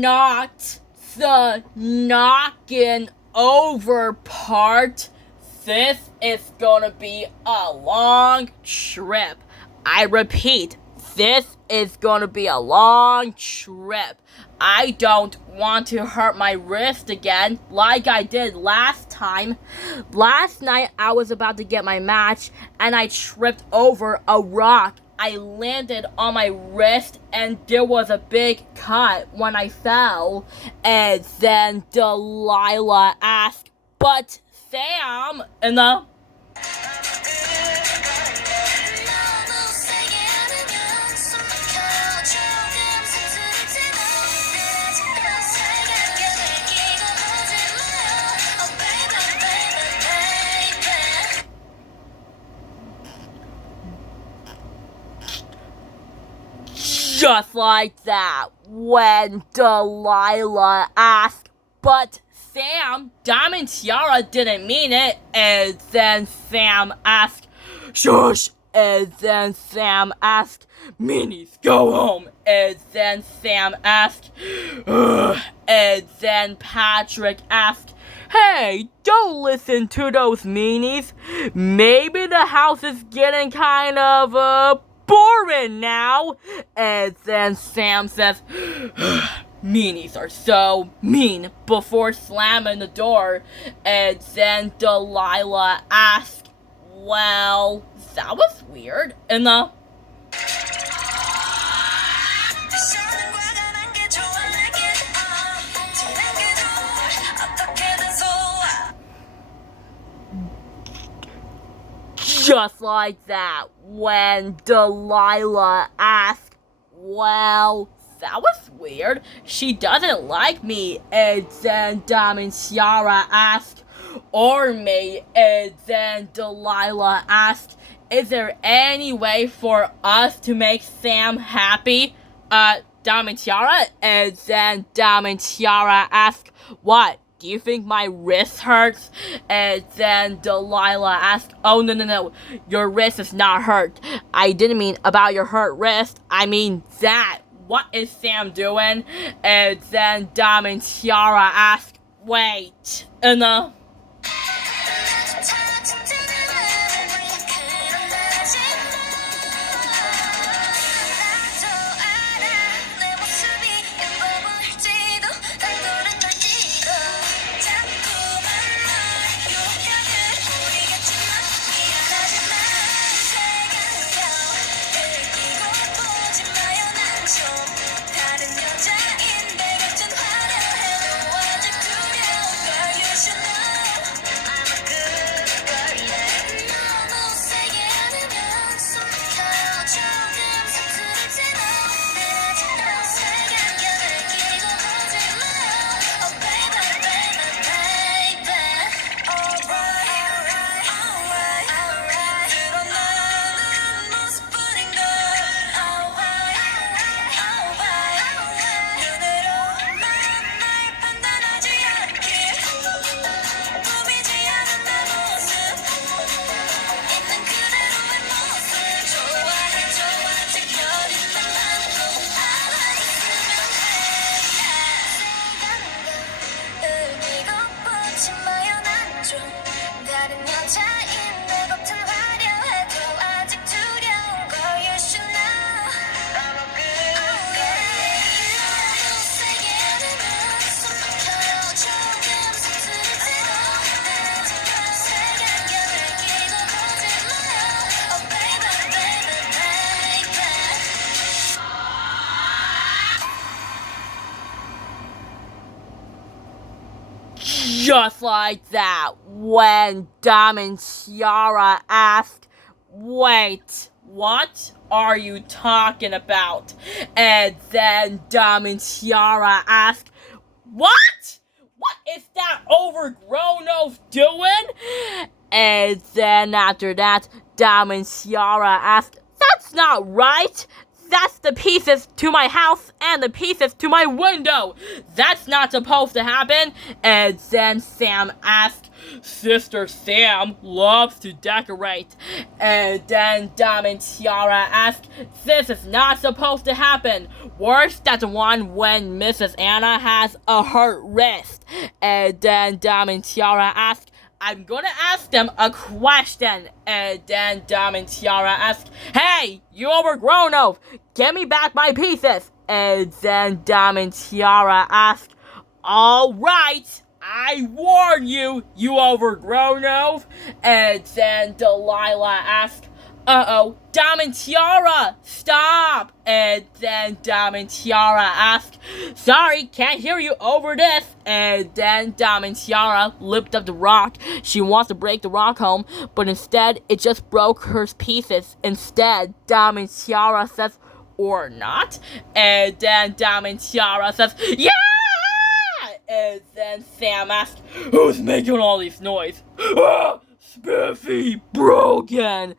not the knocking over part. This is gonna be a long trip. I repeat, this is gonna be a long trip. I don't want to hurt my wrist again like I did last time. Last night I was about to get my match and I tripped over a rock. I landed on my wrist and there was a big cut when I fell. And then Delilah asked, "But Sam," and just like that, when Delilah asked, "But Sam, Diamond Tiara didn't mean it," and then Sam asked, "Shush," and then Sam asked, "Meanies, go home," and then Sam asked, "Ugh," and then Patrick asked, "Hey, don't listen to those meanies. Maybe the house is getting kind of, boring now." And then Sam says, "Meanies are so mean," before slamming the door. And then Delilah asked, "Well, that was weird." And just like that, when Delilah asked, "Well, that was weird. She doesn't like me." And then Diamond Tiara asked, "Or me." And then Delilah asked, "Is there any way for us to make Sam happy?" Diamond Tiara? And then Diamond Tiara asked, "What? Do you think my wrist hurts?" And then Delilah asked, "Oh, no. Your wrist is not hurt. I didn't mean about your hurt wrist. I mean that. What is Sam doing?" And then Diamond Tiara asked, "Wait." And just like that, when Diamond Tiara asked, "Wait, what are you talking about?" And then Diamond Tiara asked, "What? What is that overgrown oaf doing?" And then after that, Diamond Tiara asked, "That's not right. That's the pieces to my house and the pieces to my window. That's not supposed to happen. And then Sam asked, Sister Sam loves to decorate. And then Dom and Tiara asked, this is not supposed to happen. Worse, that's the one when Mrs. Anna has a hurt wrist. And then Dom and Tiara asked, I'm gonna ask them a question. And then Dom and Tiara asked, hey, you overgrown oaf, give me back my pieces. And then Dom and Tiara asked, alright, I warn you, you overgrown oaf. And then Delilah asked, uh-oh, Dom and Tiara, stop! And then Dom and Tiara asked, sorry, can't hear you over this. And then Dom and Tiara lifted up the rock. She wants to break the rock home, but instead, it just broke her pieces. Instead, Dom and Tiara says, or not. And then Dom and Tiara says, yeah! And then Sam asked, who's making all this noise? Ah! Spiffy broken.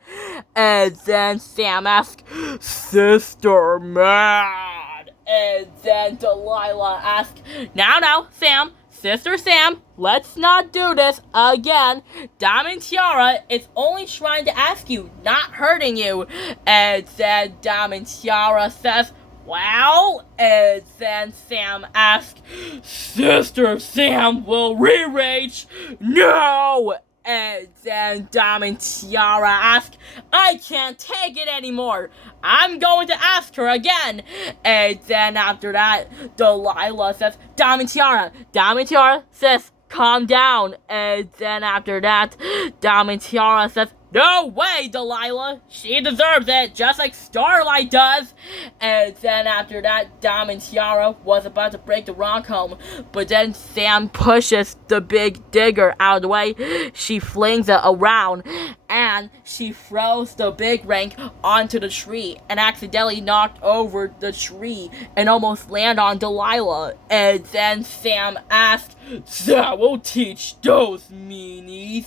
And then Sam asked, Sister Mad. And then Delilah asked, now, Sam, Sister Sam, let's not do this again. Dom and Tiara is only trying to ask you, not hurting you. And then Dom and Tiara says, well, and then Sam asked, Sister Sam will re-rage. No! And then Dom and Tiara ask, I can't take it anymore. I'm going to ask her again. And then after that, Delilah says, Dom and Tiara, sis, calm down. And then after that, Dom and Tiara says, no way, Delilah. She deserves it, just like Starlight does. And then after that, Dom and Tiara was about to break the rock home. But then Sam pushes the big digger out of the way. She flings it around. And she throws the big rank onto the tree and accidentally knocked over the tree and almost landed on Delilah. And then Sam asked, that will teach those meanies.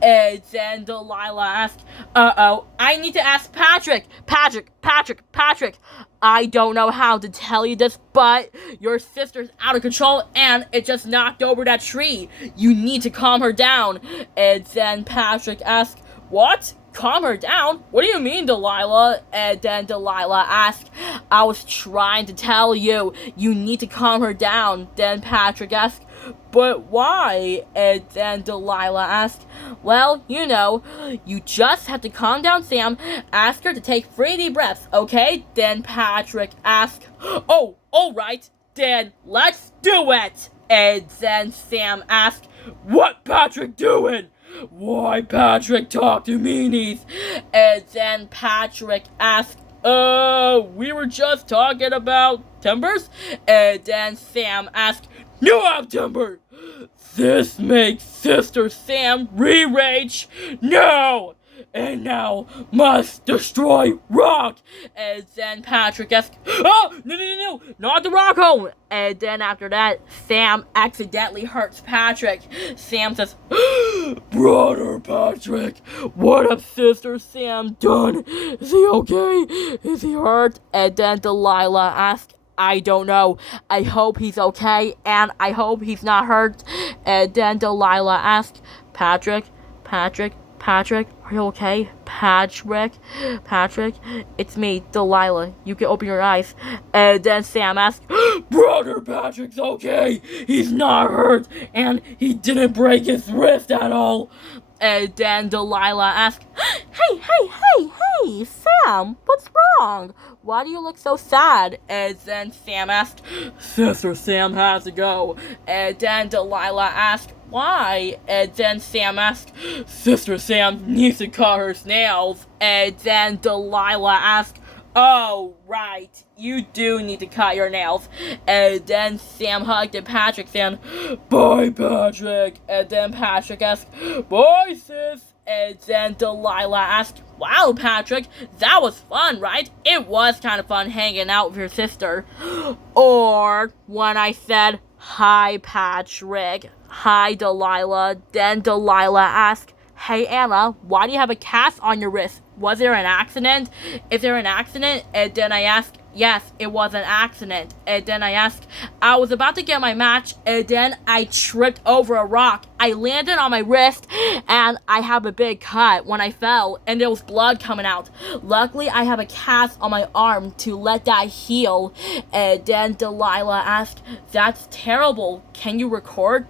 And then Delilah asked, uh-oh, I need to ask Patrick. Patrick. I don't know how to tell you this, but your sister's out of control and it just knocked over that tree. You need to calm her down. And then Patrick asked, what? Calm her down? What do you mean, Delilah? And then Delilah asked, I was trying to tell you, you need to calm her down. Then Patrick asked, but why? And then Delilah asked, well, you know, you just have to calm down Sam, ask her to take 3 deep breaths, okay? Then Patrick asked, oh, alright, then let's do it. And then Sam asked, what Patrick doing? Why Patrick talk to meanies? And then Patrick asked, we were just talking about timbers? And then Sam asked, no, I'm timber! This makes Sister Sam re-rage! No! And now must destroy rock! And then Patrick asked, oh, no, not the rock home! And then after that, Sam accidentally hurts Patrick. Sam says, brother Patrick, what have Sister Sam done? Is he okay? Is he hurt? And then Delilah asked, I don't know. I hope he's okay, and I hope he's not hurt. And then Delilah asked, Patrick, are you okay? Patrick, it's me, Delilah. You can open your eyes. And then Sam asked, brother Patrick's okay. He's not hurt, and he didn't break his wrist at all. And then Delilah asked, hey, Sam, what's wrong? Why do you look so sad? And then Sam asked, Sister Sam has to go. And then Delilah asked, why? And then Sam asked, Sister Sam needs to cut her nails. And then Delilah asked, oh, right, you do need to cut your nails. And then Sam hugged Patrick saying, bye, Patrick. And then Patrick asked, bye, sis. And then Delilah asked, wow, Patrick, that was fun, right? It was kind of fun hanging out with your sister. Or when I said, hi, Patrick, hi, Delilah, then Delilah asked, "Hey Anna, why do you have a cast on your wrist? Was there an accident? Is there an accident?" And then I asked, "Yes, it was an accident." And then I asked, "I was about to get my match, and then I tripped over a rock. I landed on my wrist, and I have a big cut when I fell, and there was blood coming out. Luckily, I have a cast on my arm to let that heal." And then Delilah asked, "That's terrible. Can you record